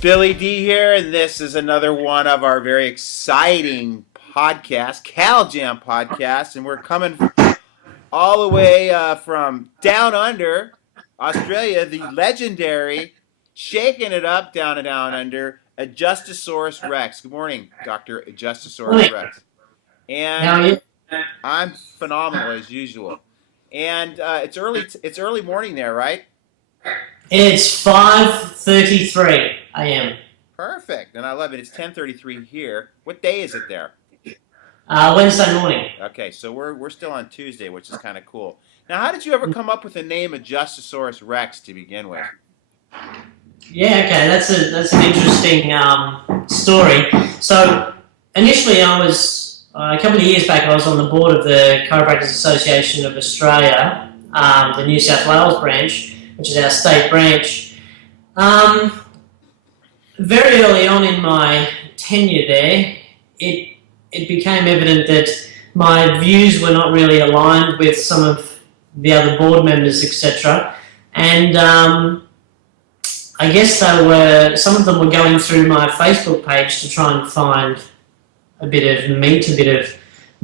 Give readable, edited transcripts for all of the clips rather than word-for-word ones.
Billy D here, and this is another one of our very exciting podcasts, Cal Jam podcast, and we're coming all the way from down under Australia, the legendary, shaking it up down and down under, Adjustosaurus Rex. Good morning, Dr. Adjustosaurus Rex. How are you? And I'm phenomenal as usual. And it's early morning there, right? It's 5:33 a.m. Perfect, and I love it. It's 10:33 here. What day is it there? Wednesday morning. Okay, so we're still on Tuesday, which is kind of cool. Now, how did you ever come up with the name Adjustosaurus Rex to begin with? Yeah, okay, that's an interesting story. So initially, I was a couple of years back. I was on the board of the Chiropractic Association of Australia, the New South Wales branch, which is our state branch. Very early on in my tenure there, it became evident that my views were not really aligned with some of the other board members, etc. And I guess some of them were going through my Facebook page to try and find a bit of meat, a bit of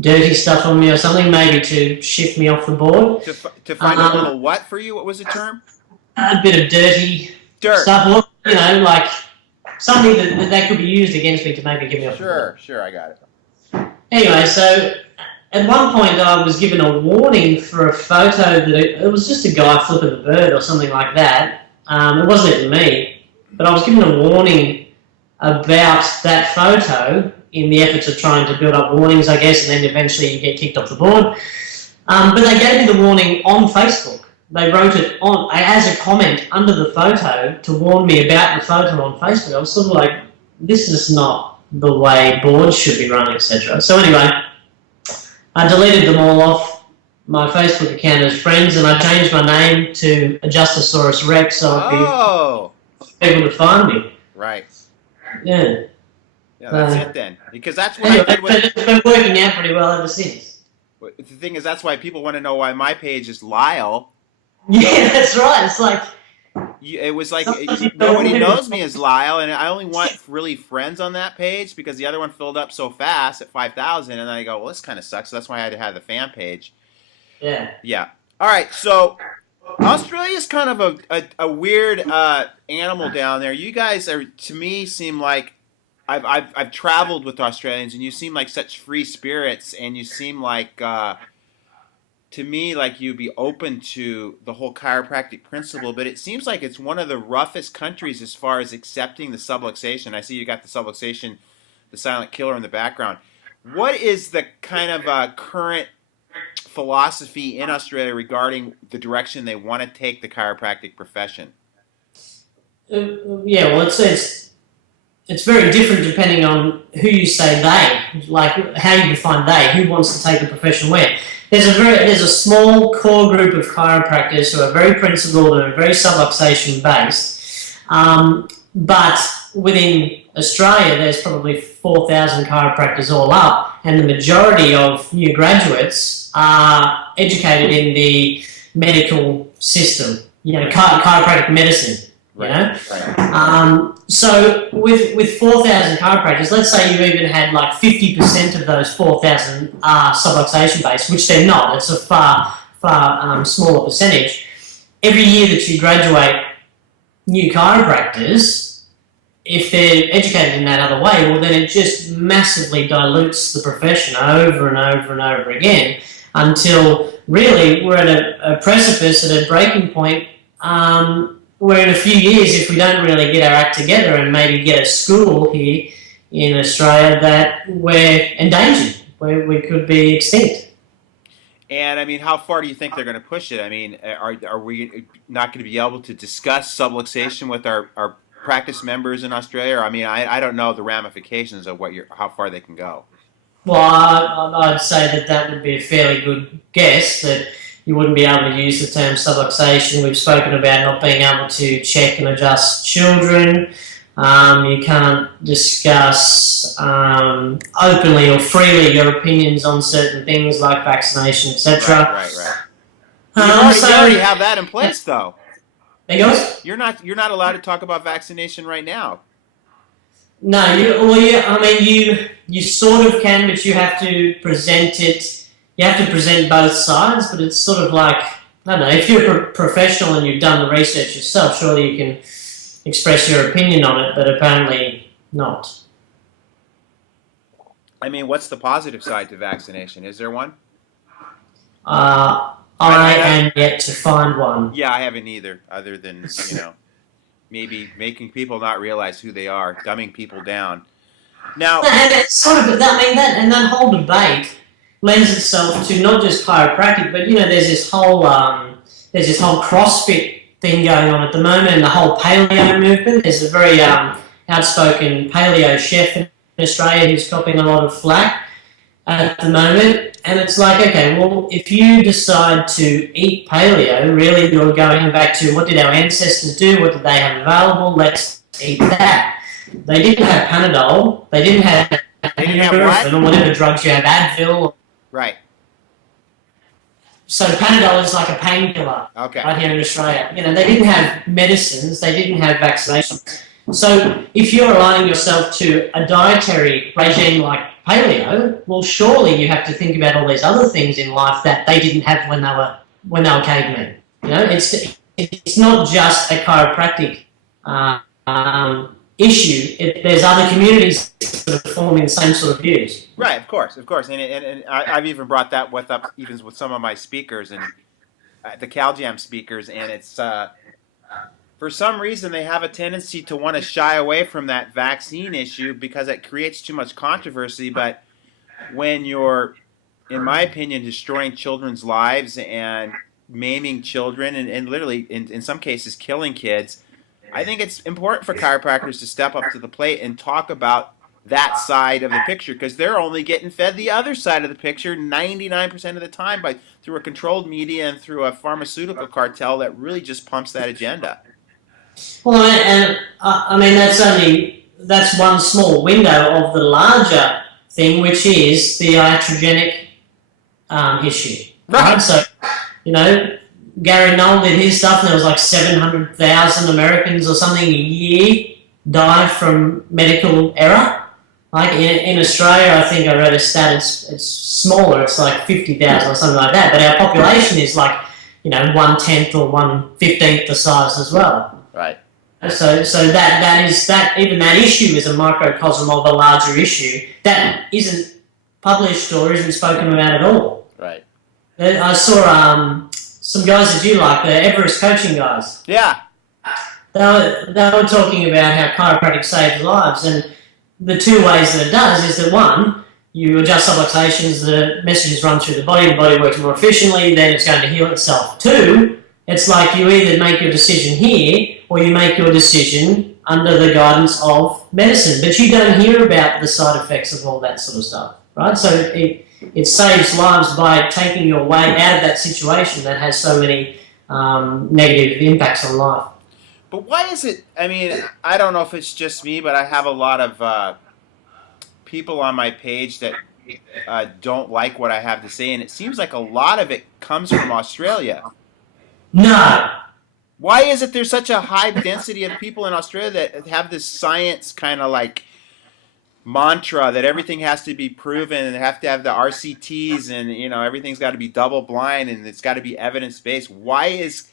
dirty stuff on me or something, maybe to shift me off the board. To find a little what for you? What was the term? A bit of dirty Dirt. stuff, like something that could be used against me to maybe get me off the board. Sure, I got it. Anyway, so at one point I was given a warning for a photo that it was just a guy flipping a bird or something like that. It wasn't even me, but I was given a warning about that photo in the efforts of trying to build up warnings, I guess, and then eventually you get kicked off the board. But they gave me the warning on Facebook. They wrote it on as a comment under the photo to warn me about the photo on Facebook. I was sort of like, this is not the way boards should be run, etc. So anyway, I deleted them all off my Facebook account as friends, and I changed my name to Adjustosaurus Rex so I'd be able to find me. Right. Yeah. Yeah, that's it then. Because that's what anyway, I did with... It's been working out pretty well ever since. The thing is, that's why people want to know why my page is Lyle. Yeah, that's right. It's like... It was like nobody knows me as Lyle, and I only want really friends on that page because the other one filled up so fast at 5,000, and then I go, well, this kind of sucks. So that's why I had to have the fan page. Yeah. Yeah. All right. So Australia's kind of a weird animal down there. You guys are, to me, seem like I've traveled with Australians, and you seem like such free spirits, and you seem like. To me, like you'd be open to the whole chiropractic principle, but it seems like it's one of the roughest countries as far as accepting the subluxation. I see you got the subluxation, the silent killer in the background. What is the kind of current philosophy in Australia regarding the direction they want to take the chiropractic profession? Yeah, well, it's very different depending on who you say they, like how you define they, who wants to take the profession where. There's a small core group of chiropractors who are very principled and are very subluxation based, but within Australia there's probably 4,000 chiropractors all up, and the majority of new graduates are educated in the medical system, chiropractic medicine. Right. So with 4,000 chiropractors, let's say you even had like 50% of those 4,000 are subluxation based, which they're not. It's a far smaller percentage. Every year that you graduate new chiropractors, if they're educated in that other way, well then it just massively dilutes the profession over and over and over again until really we're at a precipice, at a breaking point. Where in a few years, if we don't really get our act together and maybe get a school here in Australia, that we're endangered, where we could be extinct. And I mean, how far do you think they're going to push it? I mean, are we not going to be able to discuss subluxation with our practice members in Australia? I mean, I don't know the ramifications of how far they can go. Well, I'd say that would be a fairly good guess, that you wouldn't be able to use the term subluxation. We've spoken about not being able to check and adjust children. You can't discuss openly or freely your opinions on certain things like vaccination, etc. Right. You already have that in place, though. There you go. You're not allowed to talk about vaccination right now. No, you sort of can, but you have to present it. You have to present both sides, but it's sort of like, I don't know, if you're a professional and you've done the research yourself, surely you can express your opinion on it, but apparently not. I mean, what's the positive side to vaccination? Is there one? I am yet to find one. Yeah, I haven't either, other than, maybe making people not realize who they are, dumbing people down. Now, And it's sort of, that whole debate lends itself to not just chiropractic, but there's this whole CrossFit thing going on at the moment, and the whole paleo movement. There's a very outspoken paleo chef in Australia who's copping a lot of flack at the moment, and it's like, okay, well, if you decide to eat paleo, really you're going back to what did our ancestors do, what did they have available, let's eat that. They didn't have Panadol, they didn't have or whatever drugs you have, Advil. right. So Panadol is like a painkiller right here in Australia. They didn't have medicines, they didn't have vaccinations. So if you're aligning yourself to a dietary regime like paleo, well, surely you have to think about all these other things in life that they didn't have when they were cavemen. It's not just a chiropractic issue. There's other communities that are forming the same sort of views. Right, of course, and I've even brought that up even with some of my speakers and the CalJam speakers, and it's for some reason they have a tendency to want to shy away from that vaccine issue because it creates too much controversy. But when you're, in my opinion, destroying children's lives and maiming children and literally in some cases killing kids, I think it's important for chiropractors to step up to the plate and talk about that side of the picture, because they're only getting fed the other side of the picture 99% of the time through a controlled media and through a pharmaceutical cartel that really just pumps that agenda. Well, that's one small window of the larger thing, which is the iatrogenic issue. Right. So, Gary Knoll did his stuff, and there was like 700,000 Americans or something a year died from medical error. Like in Australia, I think I read a stat, it's smaller, it's like 50,000 or something like that, but our population is like, 1/10 or 1/15 the size as well. Right. So even that issue is a microcosm of a larger issue that isn't published or isn't spoken about at all. Right. I saw some guys that you like, the Everest coaching guys. Yeah. They were talking about how chiropractic saves lives, and the two ways that it does is that, one, you adjust subluxations, the messages run through the body works more efficiently, then it's going to heal itself. Two, it's like you either make your decision here or you make your decision under the guidance of medicine, but you don't hear about the side effects of all that sort of stuff, right? So it saves lives by taking your way out of that situation that has so many negative impacts on life. But why is it, I don't know if it's just me, but I have a lot of people on my page that don't like what I have to say, and it seems like a lot of it comes from Australia. No. Why is it there's such a high density of people in Australia that have this science kind of like mantra that everything has to be proven and they have to have the RCTs and everything's got to be double blind and it's got to be evidence based? Why is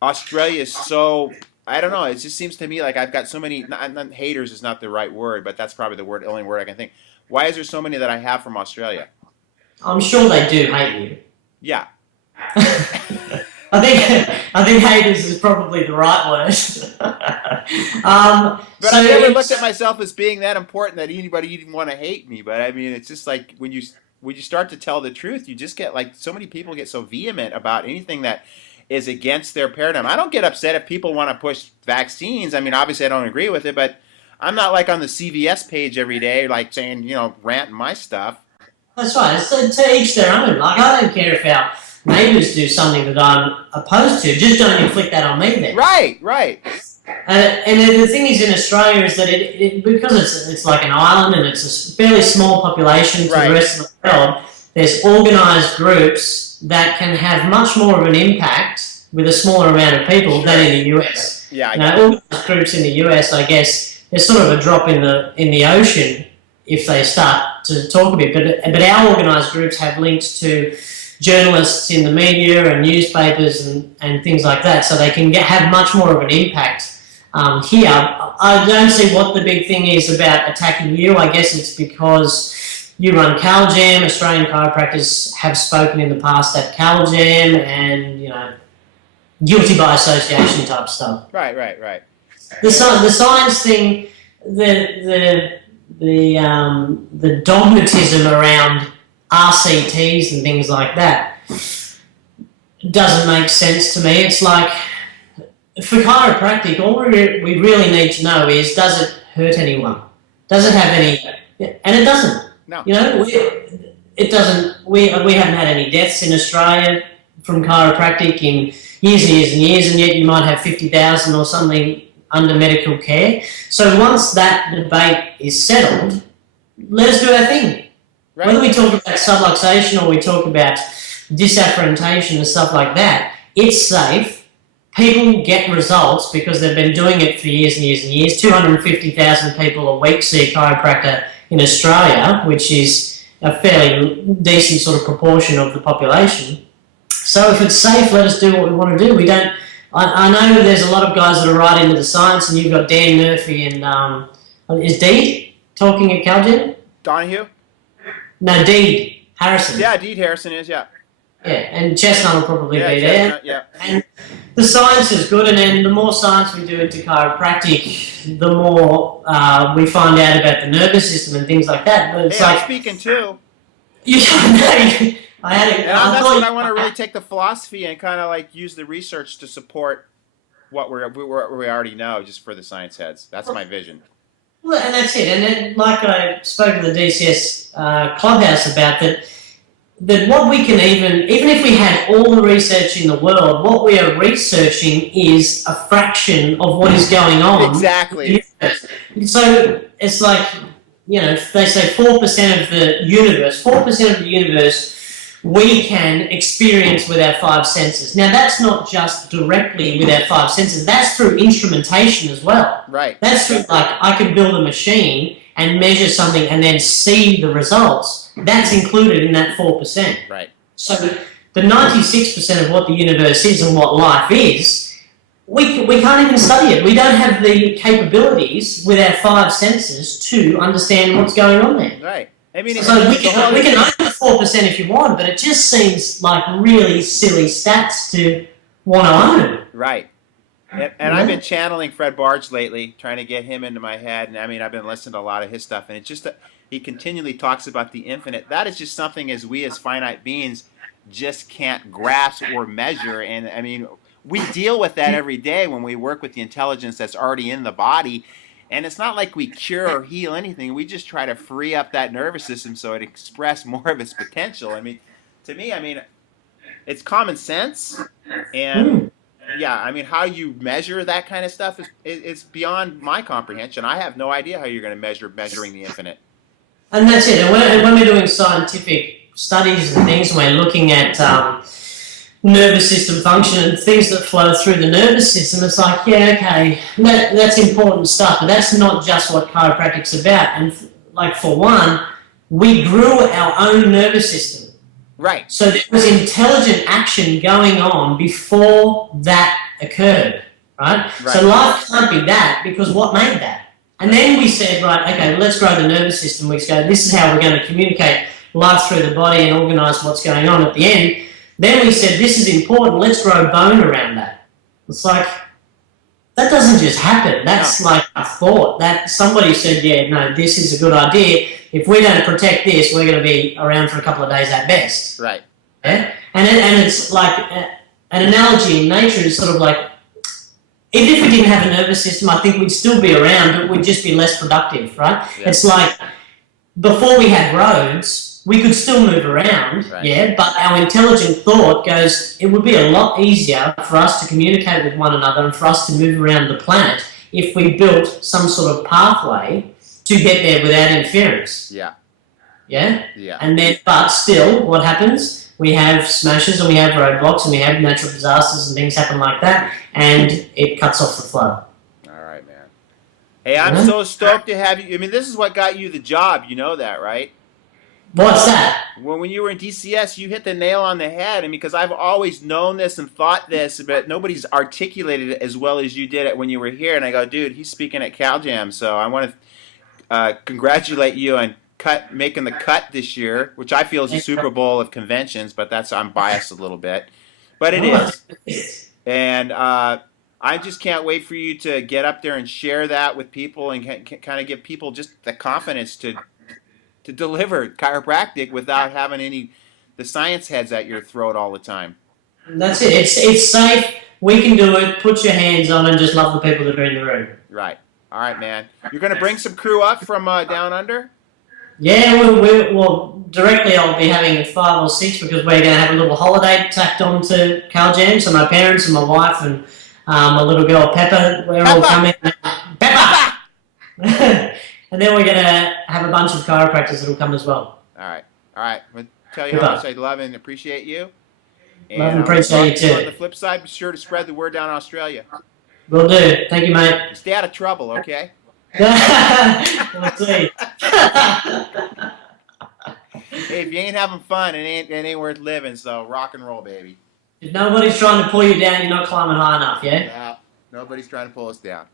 Australia so, I don't know, it just seems to me like I've got so many, not haters is not the right word, but that's probably the only word I can think. Why is there so many that I have from Australia? I'm sure they do hate you. Yeah. I think haters is probably the right word. But I never looked at myself as being that important that anybody even want to hate me. But it's just like when you start to tell the truth, you just get like so many people get so vehement about anything that is against their paradigm. I don't get upset if people want to push vaccines. Obviously I don't agree with it, but I'm not like on the CVS page every day, like saying, ranting my stuff. That's right. It's to each their own. Like, I don't care if our neighbours do something that I'm opposed to. Just don't inflict that on me then. Right. And the thing is in Australia is that it because it's like an island and it's a fairly small population to the rest of the world, there's organised groups that can have much more of an impact with a smaller amount of people than in the US. Yeah, organised groups in the US, I guess, it's sort of a drop in the ocean if they start to talk a bit. But our organised groups have links to journalists in the media and newspapers and things like that, so they can have much more of an impact here. I don't see what the big thing is about attacking you. I guess it's because you run CalJam. Australian chiropractors have spoken in the past at CalJam, and guilty by association type stuff. Right. The science thing, the dogmatism around RCTs and things like that doesn't make sense to me. It's like, for chiropractic, all we really need to know is, does it hurt anyone? Does it have any? And it doesn't. No. It doesn't. We haven't had any deaths in Australia from chiropractic in years and years and years, and yet you might have 50,000 or something under medical care. So once that debate is settled, let us do our thing. Right. Whether we talk about subluxation or we talk about disafferentation and stuff like that, it's safe. People get results because they've been doing it for years and years and years. 250,000 people a week see a chiropractor in Australia, which is a fairly decent sort of proportion of the population. So if it's safe, let us do what we want to do. We don't. I know there's a lot of guys that are right into the science, and you've got Dan Murphy and is Deed talking at CalJam? Donahue? No, Deed Harrison. Yeah, Deed Harrison is, yeah. Yeah, and Chestnut will probably be Chestnut, there. Yeah. And the science is good, and then the more science we do into chiropractic, the more we find out about the nervous system and things like that. But it's I'm speaking too. Yeah, no, I had it. That's when I want to really take the philosophy and kind of like use the research to support what we already know, just for the science heads. That's my vision. Well, and that's it. And then, like I spoke to the DCS clubhouse about that what we can even if we had all the research in the world, what we are researching is a fraction of what is going on. Exactly. So it's like, they say 4% of the universe. 4% of the universe we can experience with our five senses. Now, that's not just directly with our five senses. That's through instrumentation as well. Right. That's through, like, I can build a machine and measure something and then see the results. That's included in that 4%. Right. So the 96% of what the universe is and what life is, we can't even study it. We don't have the capabilities with our five senses to understand what's going on there. Right. I mean, so we can own the 4% if you want, but it just seems like really silly stats to want to own. Right. And I've been channeling Fred Barge lately, trying to get him into my head. And I mean, I've been listening to a lot of his stuff, and it's just that he continually talks about the infinite. That is just something we as finite beings just can't grasp or measure. And I mean, we deal with that every day when we work with the intelligence that's already in the body. And it's not like we cure or heal anything. We just try to free up that nervous system so it express more of its potential. I mean, to me, it's common sense. And yeah, I mean, how you measure that kind of stuff is beyond my comprehension. I have no idea how you're going to measuring the infinite. And that's it. And when we're doing scientific studies and things, we're looking at nervous system function and things that flow through the nervous system, it's like, yeah, okay, that's important stuff, but that's not just what chiropractic's about. And like, for one, we grew our own nervous system. Right. So there was intelligent action going on before that occurred, right? So life can't be that, because what made that? And then we said, right, okay, let's grow the nervous system. We go, this is how we're going to communicate life through the body and organise what's going on at the end. Then we said, this is important, let's grow bone around that. It's like, that doesn't just happen. That's like a thought. That somebody said, yeah, no, this is a good idea. If we don't protect this, we're going to be around for a couple of days at best. Right. Yeah? And it's like, an analogy in nature is sort of like, even if we didn't have a nervous system, I think we'd still be around, but we'd just be less productive, right? Yeah. It's like, before we had roads, we could still move around, yeah, but our intelligent thought goes, it would be a lot easier for us to communicate with one another and for us to move around the planet if we built some sort of pathway to get there without interference. Yeah. Yeah? Yeah. And then, but still, what happens? We have smashes and we have roadblocks and we have natural disasters and things happen like that, and it cuts off the flow. All right, man. Hey, I'm Huh? so stoked to have you. I mean, this is what got you the job. You know that, right? What's that? When you were in DCS, you hit the nail on the head. And because I've always known this and thought this, but nobody's articulated it as well as you did it when you were here. And I go, dude, he's speaking at CalJam. So I want to congratulate you on making the cut this year, which I feel is a Super Bowl of conventions, but I'm biased a little bit. But it is. And I just can't wait for you to get up there and share that with people and kind of give people just the confidence to deliver chiropractic without having the science heads at your throat all the time. That's it. It's safe. We can do it. Put your hands on and just love the people that are in the room. Right. All right, man. You're going to bring some crew up from down under? Yeah, well, directly I'll be having 5 or 6 because we're going to have a little holiday tacked on to CalJam. So my parents and my wife and my little girl Pepper, we're all coming. Pepper! And then we're going to have a bunch of chiropractors that will come as well. All right. All right. I'll tell you how much I love and appreciate you. And love and appreciate you too. On the flip side, be sure to spread the word down in Australia. Will do. Thank you, mate. Stay out of trouble, okay? We'll see. Hey, if you ain't having fun, it ain't worth living. So rock and roll, baby. If nobody's trying to pull you down, you're not climbing high enough, yeah? Yeah. Nobody's trying to pull us down.